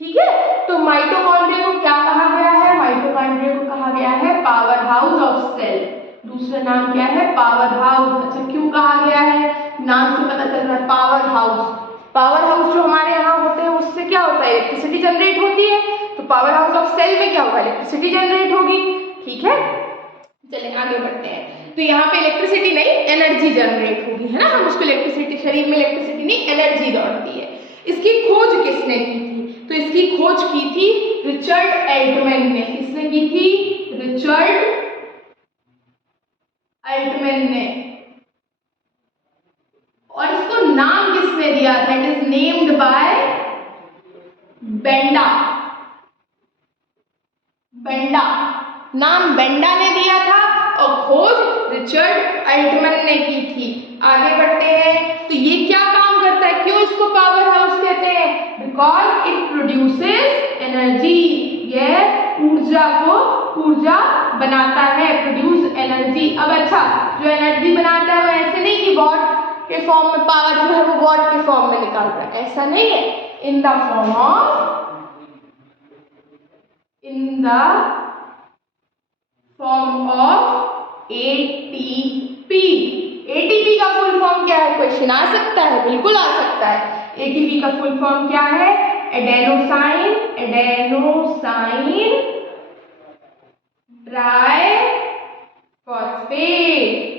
ठीक है, तो माइटोकॉन्ड्रिया को क्या कहा गया है? माइटोकॉन्ड्रिया को कहा गया है पावर हाउस ऑफ सेल। दूसरा नाम क्या है? Power house. अच्छा, क्यों कहा गया है? नाम से पता चल रहा है, पावर हाउस। पावर हाउस जो हमारे यहाँ होते हैं उससे क्या होता है? इलेक्ट्रिसिटी जनरेट होती है। तो पावर हाउस ऑफ सेल में क्या होगा? इलेक्ट्रिसिटी जनरेट होगी। ठीक है, चलिए आगे बढ़ते हैं। तो यहाँ पे इलेक्ट्रिसिटी नहीं, एनर्जी जनरेट होगी, है ना? हम उसको इलेक्ट्रिसिटी, शरीर में इलेक्ट्रिसिटी नहीं, एनर्जी दौड़ती है। इसकी खोज किसने की थी? तो इसकी खोज की थी रिचर्ड एल्टमैन ने। किसने की थी? रिचर्ड एल्टमैन ने। और इसको नाम किसने दिया था? It is named by Benda. Benda, नाम बेंडा ने दिया था और खोज रिचर्ड एल्टमैन ने की थी। आगे बढ़ते हैं, तो ये क्या काम करता है? क्यों इसको पावर हाउस कहते हैं? Because it produces energy. यह ऊर्जा बनाता है, प्रोड्यूस एनर्जी। अब अच्छा, जो एनर्जी बनाता है वो ऐसे नहीं कि वॉट के फॉर्म में, पावर जो है वो वॉट के फॉर्म में निकाल रहा है, ऐसा नहीं है। In the form of ATP. ATP का फुल फॉर्म क्या है, क्वेश्चन आ सकता है, बिल्कुल आ सकता है। एटीपी का फुल फॉर्म क्या है, adenosine triphosphate.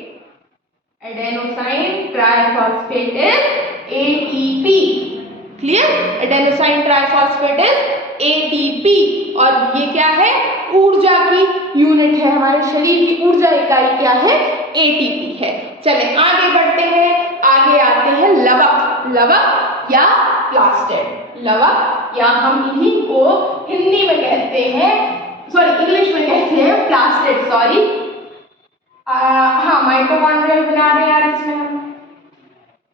Adenosine triphosphate is ATP. Clear, adenosine triphosphate is ATP. और ये क्या है, ऊर्जा की यूनिट है, हमारे शरीर की ऊर्जा इकाई क्या है, एटीपी है। चलें आगे बढ़ते हैं, आगे आते हैं लवक या प्लास्टिड। लवक या हम इन्हीं को हिंदी में कहते हैं, सॉरी इंग्लिश में कहते हैं प्लास्टिड, सॉरी। हाँ, माइटोकॉन्ड्रिया बना रहे यार, इसमें हम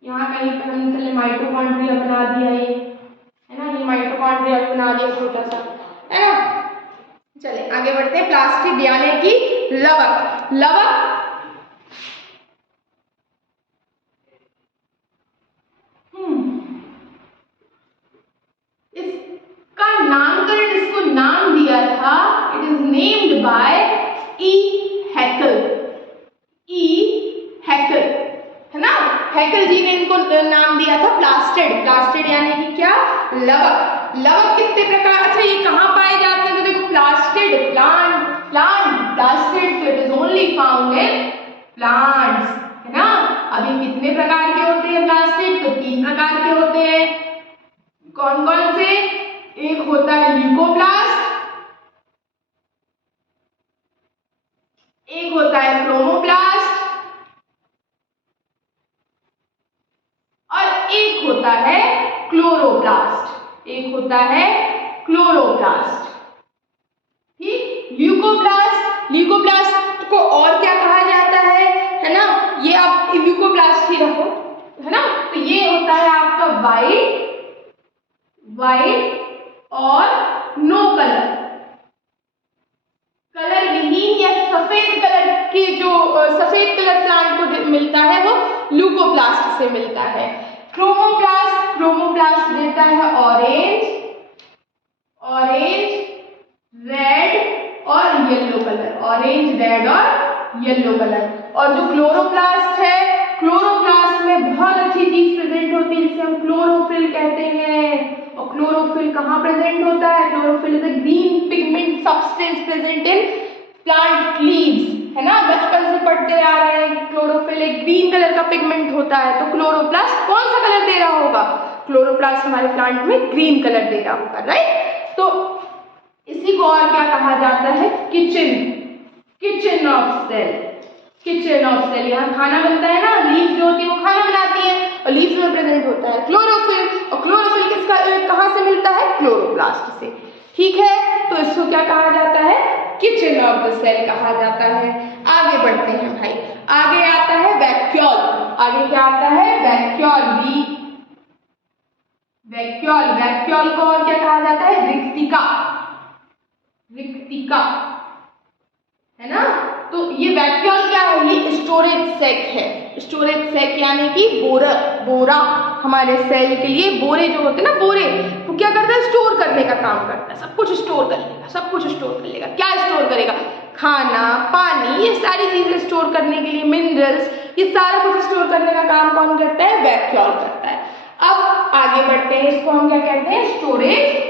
यहाँ कहीं पर हमने चले माइटोकॉन्ड्रिया बना दिया, ये है ना, ये माइटोकॉन्ड्रिया बना दिया छोटा सा, है ना। चले आगे बढ़ते हैं, प्लास्टिड यानी कि लवक। इसका नामकरण, इसको नाम दिया था, इट इज नेम्ड बाय ई हैकल, है ना। हैकल जी ने इनको नाम दिया था प्लास्टिड यानी कि क्या, लवक कितने प्रकार, अच्छा ये कहाँ पाए जाते हैं, तो देखो प्लास्टिड प्लांट प्लास्टिड, तो it is only found in plants, है ना। अभी कितने प्रकार के होते हैं प्लास्टिड, तो 3 प्रकार के होते हैं। कौन कौन से, एक होता है ल्यूकोप्लास्ट, एक होता है क्रोमोप्लास्ट, और एक होता है क्लोरोप्लास्ट, ठीक। ल्यूकोप्लास्ट को और क्या कहा जाता है ना, ये आप ल्यूकोप्लास्ट ही रखो, है ना। तो ये होता है आपका वाइट और नो कलर विहीन या सफेद कलर के, जो सफेद कलर प्लांट को मिलता है वो ल्यूकोप्लास्ट से मिलता है। क्रोमोप्लास्ट देता है ऑरेंज, रेड और येलो कलर, और जो क्लोरोप्लास्ट है, क्लोरोप्लास्ट में बहुत अच्छी चीज प्रेजेंट होती है जिसे हम क्लोरोफिल कहते हैं। और क्लोरोफिल कहाँ प्रेजेंट होता है, chlorophyll is a green pigment substance present in plant leaves, है ना। बचपन से पढ़ते आ रहे हैं कि क्लोरोफिल एक ग्रीन कलर का पिगमेंट होता है, तो क्लोरोप्लास्ट कौन सा कलर दे रहा होगा, क्लोरोप्लास्ट हमारे प्लांट में ग्रीन कलर दे रहा होगा, राइट। तो इसी को और क्या कहा जाता है, किचन ऑफ सेल। यहाँ खाना बनता है ना, लीव्स जो होती है वो खाना बनाती है, और लीव्स में प्रेजेंट होता है क्लोरोफिल, और क्लोरोफिल किसका कहाँ से मिलता है, क्लोरोप्लास्ट से, ठीक है। तो इसको क्या कहा जाता है, किचन ऑफ द सेल कहा जाता है। आगे बढ़ते हैं भाई, आगे आता है वैक्यूल। आगे क्या आता है, वैक्यूल को और क्या कहा जाता है, रिक्तिका, है ना। तो ये वैक्यूल क्या है, ये स्टोरेज सैक यानी कि बोरा हमारे सेल के लिए, बोरे जो होते हैं ना, बोरे तो क्या करता है, स्टोर करने का काम करता है, सब कुछ स्टोर कर लेगा। क्या स्टोर करेगा, खाना, पानी, ये सारी चीजें स्टोर करने के लिए, मिनरल्स, ये सारा कुछ स्टोर करने का काम कौन करता है, वैक्यूल करता है। अब आगे बढ़ते हैं, इसको हम क्या कहते हैं, स्टोरेज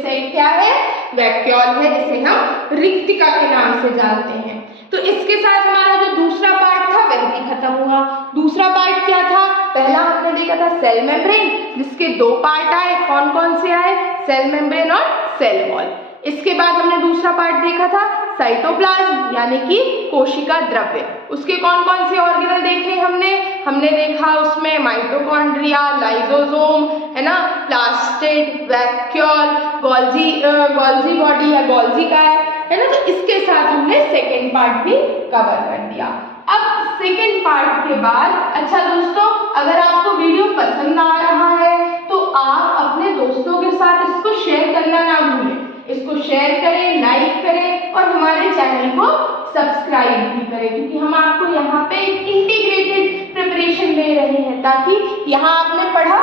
सेल क्या है, वैक्यूल है, जिसे हम रिक्तिका के नाम से जानते हैं। तो इसके साथ हमारा जो दूसरा पार्ट था वह भी खत्म हुआ। दूसरा पार्ट क्या था, पहला हमने देखा था सेल मेम्ब्रेन, जिसके 2 पार्ट आए, कौन कौन से आए, सेल मेम्ब्रेन और सेल वॉल। इसके बाद हमने दूसरा पार्ट देखा था साइटोप्लाज्म यानी कि कोशिका द्रव्य। उसके कौन कौन से ऑर्गेनल देखे हमने देखा उसमें माइटोकॉन्ड्रिया, लाइसोसोम, है ना, प्लास्टिड, वैक्यूल, गोल्जी बॉडी या गोल्जी कार, है ना। तो इसके साथ हमने सेकेंड पार्ट भी कवर कर दिया। अब सेकेंड पार्ट के बाद, अच्छा दोस्तों, अगर आपको वीडियो पसंद आ रहा है तो आप अपने दोस्तों के साथ इसको शेयर करना ना भूलें। इसको शेयर करें, लाइक करें और हमारे चैनल को सब्सक्राइब भी करें, क्योंकि हम आपको यहाँ पे इंटीग्रेटेड प्रिपरेशन दे रहे हैं, ताकि यहाँ आपने पढ़ा,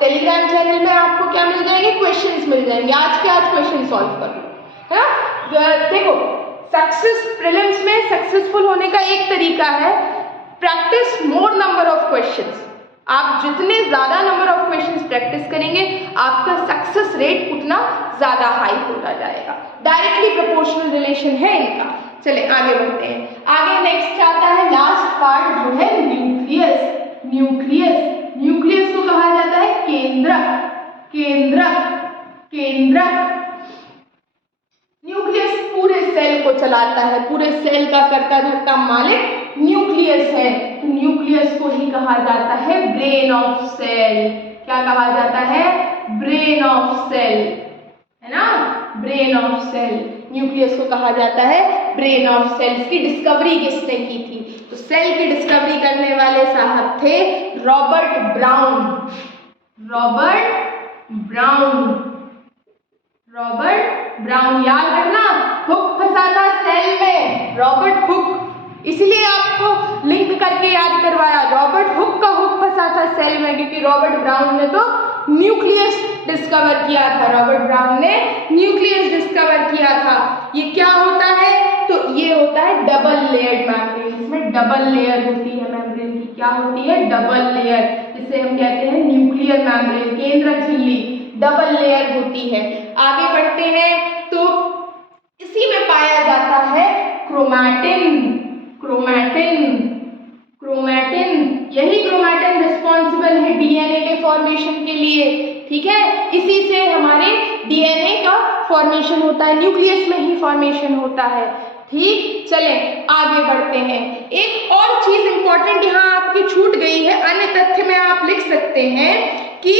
टेलीग्राम चैनल में आपको क्या मिल जाएंगे, क्वेश्चंस मिल जाएंगे, आज के आज क्वेश्चन सॉल्व कर लो, है ना। देखो प्रीलिम्स में सक्सेसफुल होने का एक तरीका है, practice more number of questions. आप जितने ज्यादा नंबर ऑफ क्वेश्चंस प्रैक्टिस करेंगे, आपका सक्सेस रेट उतना ज्यादा हाई होता जाएगा। डायरेक्टली प्रोपोर्शनल रिलेशन है इनका। चले आगे बढ़ते हैं। आगे नेक्स्ट आता है लास्ट पार्ट, जो है न्यूक्लियस। न्यूक्लियस को कहा जाता है केंद्रक। न्यूक्लियस पूरे सेल को चलाता है, पूरे सेल का करता धरता मालिक न्यूक्लियस है। तो न्यूक्लियस को ही कहा जाता है ब्रेन ऑफ सेल। क्या कहा जाता है, ब्रेन ऑफ सेल, है ना, ब्रेन ऑफ सेल। न्यूक्लियस को कहा जाता है ब्रेन ऑफ सेल। इसकी डिस्कवरी किसने की थी, तो सेल की डिस्कवरी करने वाले साहब थे रॉबर्ट ब्राउन। याद रखना, हुक फंसा था सेल में, रॉबर्ट हुक, इसलिए आपको लिंक करके याद करवाया। रॉबर्ट हुक का हुक फंसा था सेल में, क्योंकि रॉबर्ट ब्राउन ने तो न्यूक्लियस डिस्कवर किया था। ये क्या होता है, तो ये होता है डबल लेयर्ड मेम्ब्रेन। इसमें डबल लेयर होती है मेम्ब्रेन की। क्या होती है, डबल लेयर, जिसे हम कहते हैं न्यूक्लियर मेम्ब्रेन, केंद्रक झिल्ली, डबल लेयर होती है। आगे बढ़ते हैं, तो इसी में पाया जाता है क्रोमैटिन। यही क्रोमैटिन रिस्पॉन्सिबल है डीएनए के फॉर्मेशन के लिए, ठीक है। इसी से हमारे डीएनए का फॉर्मेशन होता है, न्यूक्लियस में ही फॉर्मेशन होता है, ठीक। चले आगे बढ़ते हैं। एक और चीज इंपॉर्टेंट यहाँ आपकी छूट गई है, अन्य तथ्य में आप लिख सकते हैं कि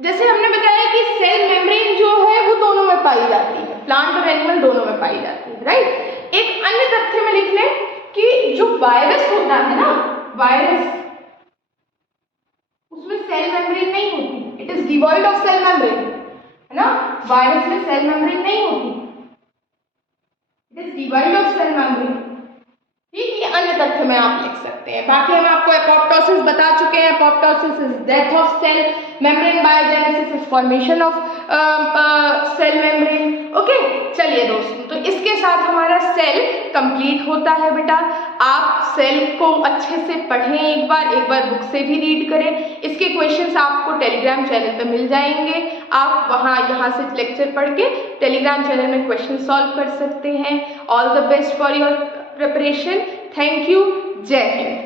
जैसे हमने बताया कि सेल मेम्ब्रेन जो है वो दोनों में पाई जाती है, प्लांट और एनिमल दोनों में पाई जाती है, राइट। एक अन्य तथ्य में लिख लें कि जो वायरस होता है ना, वायरस, उसमें सेल मेम्ब्रेन नहीं होती, it is devoid of cell membrane, है ना। वायरस में सेल मेम्ब्रेन नहीं होती, it is devoid of cell membrane, ठीक। ये अन्य तथ्य में आप लिख सकते हैं। बाकी हम आपको एपोप्टोसिस बता चुके हैं। Apoptosis is death of cell membrane, biogenesis is formation of cell membrane, okay. चलिए दोस्तों, तो इसके साथ हमारा सेल कंप्लीट होता है बेटा। आप सेल को अच्छे से पढ़ें, एक बार बुक से भी रीड करें। इसके क्वेश्चंस आपको टेलीग्राम चैनल पे मिल जाएंगे, आप यहाँ से लेक्चर पढ़ के टेलीग्राम चैनल में क्वेश्चन सॉल्व कर सकते हैं। All the best for your preparation. Thank you. जय हिंद।